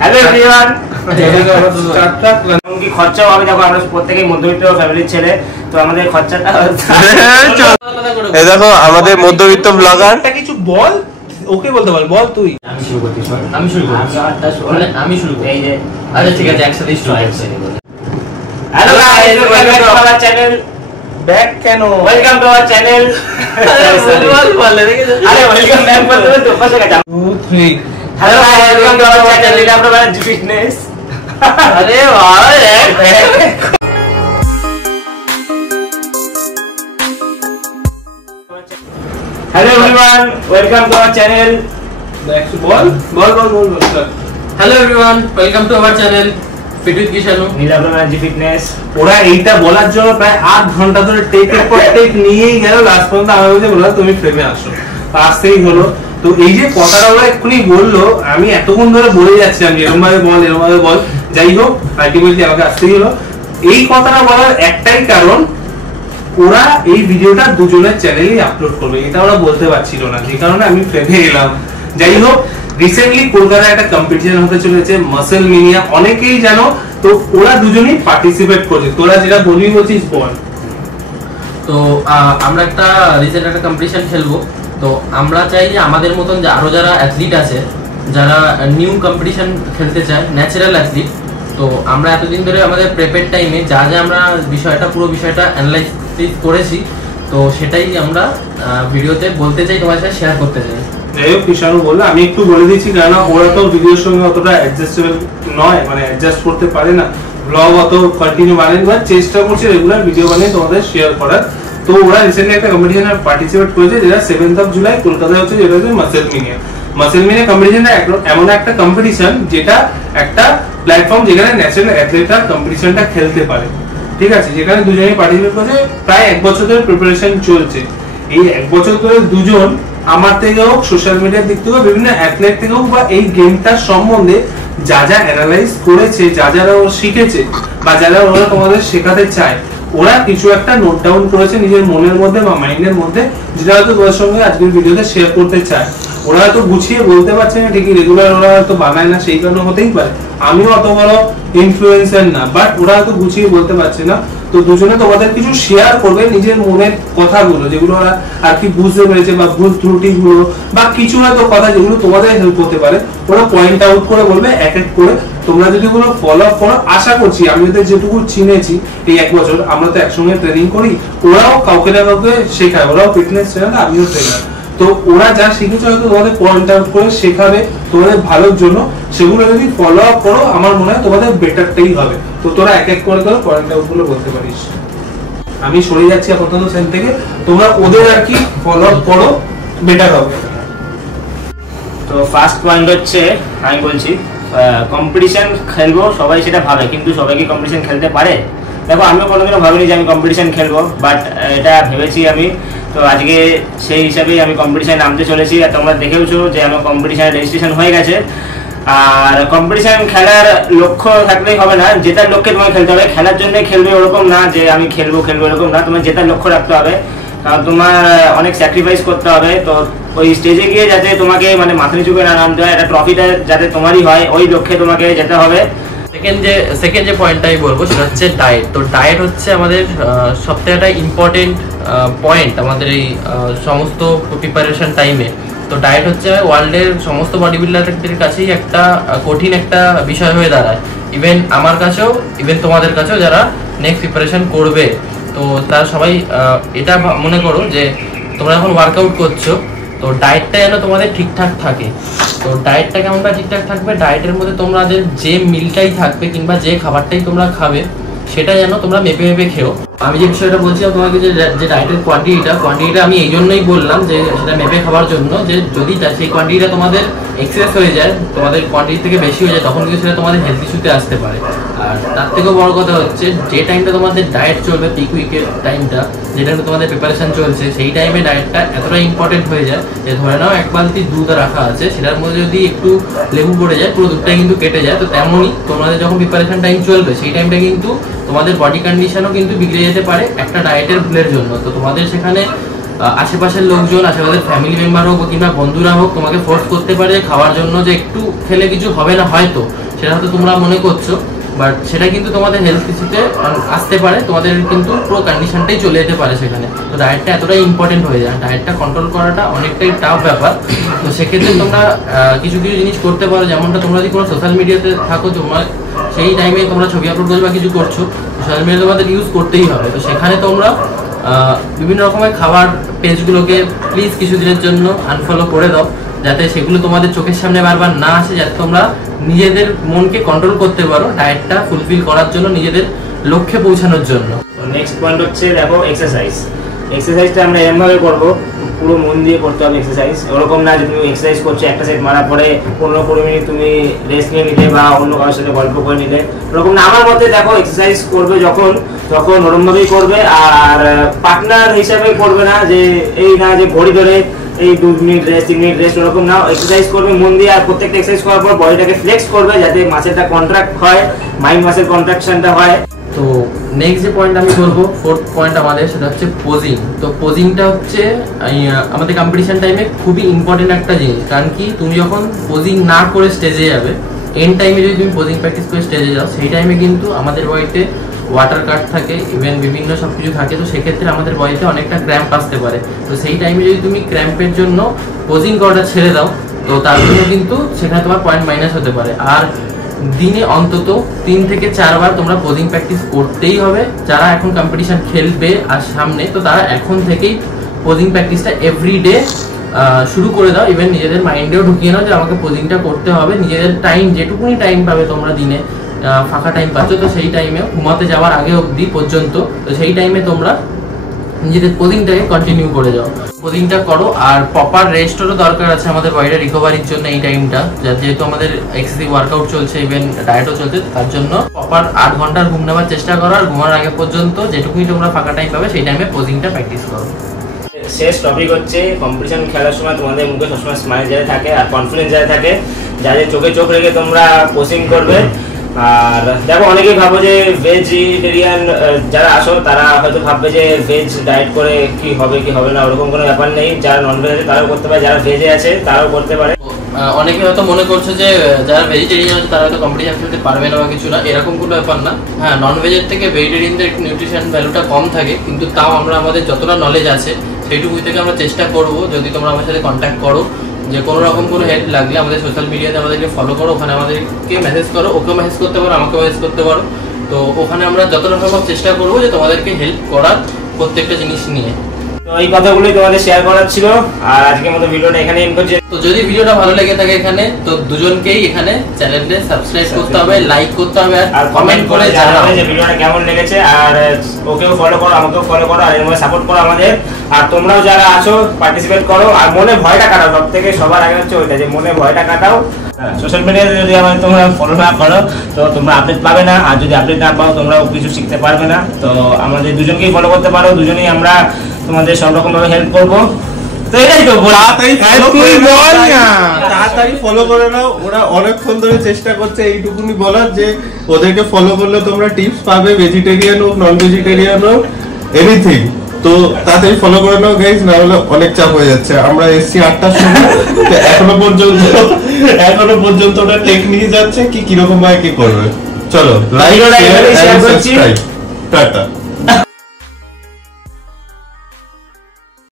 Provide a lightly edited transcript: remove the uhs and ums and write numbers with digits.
Hello everyone, কি খরচাও হবে দেখো, আমরা প্রত্যেকেই মধ্যবিত্ত ফ্যামিলির ছেলে, তো আমাদের খরচাটা এই দেখো আমাদের মধ্যবিত্ত ব্লগার। কিছু বল, ওকে বলতে বল, বল তুই। আমি শুরু করতে আমি শুরু করি, আমি শুরু করি। এই যে আচ্ছা ঠিক আছে, একসাথে start. Hello guys, welcome to our channel. Back কেন? Welcome to our channel. আরে ওয়েলকাম ব্যাক বলতে তো পাশে গেছে। 2 3 hello guys, welcome to our channel Leelaprabha fitness. আরে বাহ, hello everyone, welcome to our channel. বল বল বল বল বল। Hello everyone, welcome to our channel fit with Kishanu Leelaprabha fitness. ওরা এইটা বলার জন্য প্রায় 8 ঘন্টা ধরে টেকের পর টেক নিয়েই গেল, লাস্ট পর্যন্ত আমি বলছি বললাম তুমি ফ্রেমে আসো, আসতেই হলো। তো এই যে কথাটা ওরা এক্ষুনি বললো, আমি এতক্ষণ ধরে বলে যাচ্ছিলাম এরকম ভাবে বল, এরকম ভাবে বল, যাই হোক আলটিমেটলি আমাকে আসতেই হলো। এই কথাটা বলার একটাই কারণ, ওরা এই ভিডিওটা দুজনের চ্যানেলেই আপলোড করবে, এটা ওরা বলতে পারছিল না, যে কারণে আমি ফ্রেমে এলাম। যাই হোক, রিসেন্টলি কলকাতায় একটা কম্পিটিশন হতে চলেছে মাসল মিনিয়া, অনেকেই জানো। তো ওরা দুজনেই পার্টিসিপেট করছে, তোরা যেটা বলবি বলছিস বল। তো আমরা একটা রিসেন্ট একটা কম্পিটিশন খেলবো। তো আমরা চাই যে আমাদের মতন যে আরো যারা অ্যাথলিট আছে, যারা নিউ কম্পিটিশন খেলতে চায়, ন্যাচারাল অ্যাথলিট, তো আমরা এতদিন ধরে আমাদের প্রেপের টাইমে যা যা আমরা পুরো বিষয়টা অ্যানালাইসিস করেছি, তো সেটাই আমরা ভিডিওতে বলতে চাই, তোমার সাথে শেয়ার করতে চাই। যাই হোক, কিষানু বললো, আমি একটু বলে দিচ্ছি, কারণ ওরা তো ভিডিওর সঙ্গে অতটা অ্যাডজাস্টেবল নয়, মানে অ্যাডজাস্ট করতে পারে না, ব্লগ অত কন্টিনিউ বানায়, বা চেষ্টা করছে রেগুলার ভিডিও বানিয়ে তোমাদের শেয়ার করার। তো ওরা রিসেন্টলি একটা কম্পিটিশনে পার্টিসিপেট করেছে, যেটা 7th of July কলকাতায় হচ্ছে, যেটা হচ্ছে মাসল মিনিয়া। মাসল মিনিয়া কম্পিটিশনটা এমন একটা কম্পিটিশন, যেটা একটা প্ল্যাটফর্ম যেখানে ন্যাশনাল অ্যাথলেটরা কম্পিটিশনটা খেলতে পারে, ঠিক আছে, যেখানে দুজনেই পার্টিসিপেট করেছে। প্রায় 1 বছর ধরে প্রিপারেশন চলছে। এই 1 বছর ধরে দুজন আমার থেকে হোক, সোশ্যাল মিডিয়ার দিক থেকে, বিভিন্ন অ্যাথলেট থেকে হোক, বা এই গেমটার সম্বন্ধে যা যা অ্যানালাইজ করেছে, যা যারা ও শিখেছে, বা যারা ওরা তোমাদের শেখাতে চায়, ওরা কিছু একটা নোট ডাউন করেছে নিজের মনের মধ্যে বা মাইন্ডের মধ্যে, যেটা হয়তো তোমার সঙ্গে আজকের ভিডিওতে শেয়ার করতে চায়। ওরা হয়তো গুছিয়ে বলতে পারছে না ঠিকই, রেগুলার ওরা হয়তো বানায় না, সেই কারণে হতেই পারে। আমিও অত বড় ইনফ্লুয়েন্সার না, বাট ওরা হয়তো গুছিয়ে বলতে পারছে না। তো দুজনে তোমাদের কিছু শেয়ার করবে নিজের মনের কথাগুলো, যেগুলো ওরা আর কি বুঝতে পেরেছে, বা ভুল ত্রুটিগুলো, বা কিছু হয়তো কথা যেগুলো তোমাদের হেল্প করতে পারে, ওরা পয়েন্ট আউট করে বলবে এক এক করে। তোমরা যদি কোনো ফলো আপ করো, আশা করছি আমি ওদের যেটুকু চিনেছি এই 1 বছর, আমরা তো একসঙ্গে ট্রেনিং করি, ওরাও কাউকে না কাউকে শেখায়, ওরাও ফিটনেস ট্রেনার, আমিও ট্রেনার। তো ওরা যা শিখেছে হয়তো তোমাদের পয়েন্ট আউট করে শেখাবে তোমাদের ভালোর জন্য, সেগুলো যদি ফলো আপ করো, আমার মনে হয় তোমাদের বেটারটাই হবে। তো তোরা এক এক করে পয়েন্ট আউট গুলো বলতে পারিস। আমি সরে যাচ্ছি আপাতত সেন থেকে, তোমরা ওদের আর কি ফলো আপ করো, বেটার হবে। তো ফার্স্ট পয়েন্ট হচ্ছে, আমি বলছি কম্পিটিশন খেলবো, সবাই সেটা ভাবে, কিন্তু সবাই কি কম্পিটিশন খেলতে পারে? দেখো, আমিও কোনোদিনও ভাবিনি যে আমি কম্পিটিশন খেলবো, বাট এটা ভেবেছি আমি। তো আজকে সেই হিসাবেই আমি কম্পিটিশানে নামতে চলেছি, আর তোমরা দেখেওছো যে আমার কম্পিটিশানে রেজিস্ট্রেশন হয়ে গেছে। আর কম্পিটিশন খেলার লক্ষ্য থাকলেই হবে না, জেতার লক্ষ্যে তোমাকে খেলতে হবে। খেলার জন্যই খেলবে ওরকম না, যে আমি খেলবো এরকম না, তোমার জেতার লক্ষ্য রাখতে হবে, কারণ তোমার অনেক স্যাক্রিফাইস করতে হবে। তো ওই স্টেজে গিয়ে যাতে তোমাকে মানে মাথা নিচু করে না নামতে হয়, একটা ট্রফিটা যাতে তোমারই হয়, ওই লক্ষ্যে তোমাকে যেতে হবে। সেকেন্ড যে পয়েন্টটাই বলবো, সেটা হচ্ছে ডায়েট। তো ডায়েট হচ্ছে আমাদের সবথেকে একটা ইম্পর্টেন্ট পয়েন্ট আমাদের এই সমস্ত প্রিপারেশন টাইমে। তো ডায়েট হচ্ছে ওয়ার্ল্ডের সমস্ত বডি বিল্ডারদের কাছেই একটা কঠিন একটা বিষয় হয়ে দাঁড়ায়, ইভেন আমার কাছেও, ইভেন তোমাদের কাছেও, যারা নেক্সট প্রিপারেশন করবে। তো তারা সবাই এটা মনে করো যে তোমরা এখন ওয়ার্কআউট করছো, তো ডায়েটটা যেন তোমাদের ঠিকঠাক থাকে। তো ডায়েটটা কেমনটা ঠিকঠাক থাকবে, ডায়েটের মধ্যে তোমাদের যে মিলটাই থাকবে কিংবা যে খাবারটাই তোমরা খাবে, সেটা যেন তোমরা মেপে মেপে খেও। আমি যে বিষয়টা বলছিলাম তোমাকে, যে ডায়েটের কোয়ান্টিটিটা আমি এই জন্যই বললাম যে সেটা মেপে খাওয়ার জন্য, যে যদি সেই কোয়ান্টিটিটা তোমাদের এক্সেস হয়ে যায়, তোমাদের কোয়ান্টিটি থেকে বেশি হয়ে যায়, তখন কিন্তু সেটা তোমাদের হেলথ ইস্যুতে আসতে পারে। আর তার থেকেও বড় কথা হচ্ছে, যে টাইমটা তোমাদের ডায়েট চলবে, পিক উইকের টাইমটা, যেটা তোমাদের প্রিপারেশন চলছে, সেই টাইমে ডায়েটটা এতটা ইম্পর্টেন্ট হয়ে যায় যে ধরে নাও 1 বালতি দুধ রাখা আছে, সেটার মধ্যে যদি একটু লেবু পড়ে যায়, পুরো দুধটাই কিন্তু কেটে যায়। তো তেমনই তোমাদের যখন প্রিপারেশন টাইম চলবে, সেই টাইমটা কিন্তু তোমাদের বডি কন্ডিশনও কিন্তু বিগড়ে যেতে পারে একটা ডায়েটের ভুলের জন্য। তো তোমাদের সেখানে আশেপাশের লোকজন, আশেপাশের ফ্যামিলি মেম্বার হোক কিংবা বন্ধুরা হোক তোমাকে ফোর্স করতে পারে খাওয়ার জন্য, যে একটু খেলে কিছু হবে না হয়তো, সেটা হয়তো তোমরা মনে করছো, বাট সেটা কিন্তু তোমাদের হেলথ কিছুতে আসতে পারে, তোমাদের কিন্তু পুরো কন্ডিশনটাই চলে যেতে পারে সেখানে। তো ডায়েটটা এতটাই ইম্পর্টেন্ট হয়ে যায়, ডায়েটটা কন্ট্রোল করাটা অনেকটাই টাফ ব্যাপার। তো সেক্ষেত্রে তোমরা কিছু কিছু জিনিস করতে পারো, যেমনটা তোমরা যদি কোনো সোশ্যাল মিডিয়াতে থাকো, তোমার সেই টাইমে তোমরা ছবি আপলোড করছো বা কিছু করছো, সোশ্যাল মিডিয়া তোমাদের ইউজ করতেই হবে। তো সেখানে তোমরা বিভিন্ন রকমের খাবার পেজগুলোকে প্লিজ কিছুদিনের জন্য আনফলো করে দাও, যাতে সেগুলো তোমাদের চোখের সামনে বারবার না আসে, যাতে তোমরা নিজেদের মনকে কন্ট্রোল করতে পারো ডায়েটটা ফুলফিল করার জন্য, নিজেদের লক্ষ্যে পৌঁছানোর জন্য। নেক্সট পয়েন্ট হচ্ছে দেখো এক্সারসাইজটা আমরা এরমভাবে করবো, পুরো মন দিয়ে করতে হবে এক্সারসাইজ। ওরকম না যে তুমি এক্সারসাইজ করছো, একটা সেট মারার পরে 15-20 মিনিট তুমি রেস্ট নিয়ে নিলে বা অন্য কারোর সাথে গল্প করে নিলে, ওরকম না। আমার মতে দেখো এক্সারসাইজ করবে যখন তখন ওরমভাবেই করবে, আর পার্টনার হিসাবে করবে না, যে এই না যে ঘড়ি ধরে এই 2 মিনিট রেস্ট 3 মিনিট রেস্ট, ওরকম না। এক্সারসাইজ করবে মন দিয়ে, আর প্রত্যেকটা এক্সারসাইজ করার পর বডিটাকে ফ্লেক্স করবে, যাতে মাসেলটা কন্ট্রাক্ট হয়, মাইন্ড মাসেল কন্ট্রাকশনটা হয়। তো নেক্সট যে পয়েন্ট আমি বলবো, 4th পয়েন্ট আমাদের, সেটা হচ্ছে পোজিং। তো পোজিংটা হচ্ছে আমাদের কম্পিটিশন টাইমে খুবই ইম্পর্টেন্ট একটা জিনিস। কারণ কি, তুমি যখন পোজিং না করে স্টেজে যাবে, এন্ড টাইমে যদি তুমি পোজিং প্র্যাকটিস করে স্টেজে যাও, সেই টাইমে কিন্তু আমাদের বডিতে ওয়াটার কাট থাকে, ইভেন বিভিন্ন সব কিছু থাকে। তো সেক্ষেত্রে আমাদের বডিতে অনেকটা ক্র্যাম্প আসতে পারে। তো সেই টাইমে যদি তুমি ক্র্যাম্পের জন্য পোজিং করাটা ছেড়ে দাও, তো তার জন্য কিন্তু সেখানে তোমার পয়েন্ট মাইনাস হতে পারে। আর দিনে অন্তত 3 থেকে 4 বার তোমরা পোজিং প্র্যাকটিস করতেই হবে। যারা এখন কম্পিটিশন খেলবে আর সামনে, তো তারা এখন থেকেই পোজিং প্র্যাকটিসটা এভরিডে শুরু করে দাও। ইভেন নিজেদের মাইন্ডেও ঢুকিয়ে নাও যে আমাকে পোজিংটা করতে হবে। নিজেদের টাইম, যেটুকুনি টাইম পাবে তোমরা দিনে ফাঁকা টাইম পাচ্ছ, তো সেই টাইমে ঘুমাতে যাওয়ার আগে অবধি পর্যন্ত, তো সেই টাইমে তোমরা নিজেদের পোজিংটাকে কন্টিনিউ করে যাও, পোজিংটা করো। আর প্রপার রেস্টেরও দরকার আছে আমাদের বডিটা রিকভারির জন্য এই টাইমটা, যেহেতু আমাদের এক্সেসিভ ওয়ার্কআউট চলছে, ইভেন ডায়েটও চলছে, তার জন্য প্রপার 8 ঘন্টার ঘুম নেওয়ার চেষ্টা করো। আর ঘুমার আগে পর্যন্ত যেটুকুনি তোমরা ফাঁকা টাইম পাবে সেই টাইমে পোজিংটা প্র্যাকটিস করো। শেষ টপিক হচ্ছে কম্পিটিশন খেলার সময় তোমাদের মুখে সবসময় স্মাইল যারা থাকে আর কনফিডেন্স যারা থাকে, যাদের চোখে চোখ রেখে তোমরা পোজিং করবে। আর দেখো অনেকেই ভাবো যে ভেজিটেরিয়ান যারা আসো তারা হয়তো ভাববে যে ভেজ ডায়েট করে কি হবে কি হবে না, ওরকম কোনো ব্যাপার নেই। যারা নন ভেজ আছে তারাও করতে পারে, যারা ভেজে আছে তারাও করতে পারে। অনেকে হয়তো মনে করছে যে যারা ভেজিটেরিয়ান আছে তারা হয়তো কম্পিটিশন খেলতে পারবে না বা কিছু না, এরকম কোনো ব্যাপার না। হ্যাঁ, নন ভেজের থেকে ভেজিটেরিয়ানদের একটু নিউট্রিশন ভ্যালুটা কম থাকে, কিন্তু তাও আমরা আমাদের যতটা নলেজ আছে সেইটুকু থেকে আমরা চেষ্টা করবো। যদি তোমরা আমার সাথে কন্ট্যাক্ট করো, যে কোনো রকম কোনো হেল্প লাগলে আমাদের সোশ্যাল মিডিয়াতে আমাদেরকে ফলো করো, ওখানে আমাদেরকে মেসেজ করো, ওকেও মেসেজ করতে পারো, আমাকেও মেসেজ করতে পারো। তো ওখানে আমরা যতটা সম্ভব চেষ্টা করবো যে তোমাদেরকে হেল্প করার প্রত্যেকটা জিনিস নিয়ে। তো এই কথাগুলোই তোমাদের শেয়ার করার ছিল, আর আজকের মতো ভিডিওটা এখানে এন্ড করছি। তো যদি ভিডিওটা ভালো লেগে থাকে এখানে, তো দুজনকেই এখানে চ্যানেলটা সাবস্ক্রাইব করতে হবে, লাইক করতে হবে, আর কমেন্ট করে জানাবে যে ভিডিওটা কেমন লেগেছে। আর ওকেও ফলো করো, আমাকেও ফলো করো, আর এর সাপোর্ট করো আমাদের। আর তোমরাও যারা আছো পার্টিসিপেট করো, আর মনে ভয়টা কাটাও। সব থেকে সবার আগে হচ্ছে ওইটা, যে মনে ভয়টা কাটাও। সোশ্যাল মিডিয়াতে যদি আমাদের তোমরা ফলো না করো তো তোমরা আপডেট পাবে না, আর যদি আপডেট না পাও তোমরাও কিছু শিখতে পারবে না। তো আমাদের দুজনকেই ফলো করতে পারো, দুজনেই আমরা তোমাদের সব রকম ভাবে হেল্প করবো। তো এটাই তো তাড়াতাড়ি ফলো করে নাও। ওরা অনেকক্ষণ ধরে চেষ্টা করছে এইটুকুনি বলার যে ওদেরকে ফলো করলে তোমরা টিপস পাবে, ভেজিটেরিয়ান হোক নন ভেজিটেরিয়ান হোক এনিথিং। তো তাড়াতাড়ি ফলো করে নাও গাইস, না হলে অনেক চাপ হয়ে যাচ্ছে। আমরা এসছি 8টার সময়, এখনো পর্যন্ত ওটা টেক নিয়ে যাচ্ছে কি কিরকম ভাবে কি করবে। চলো like share and subscribe, tata.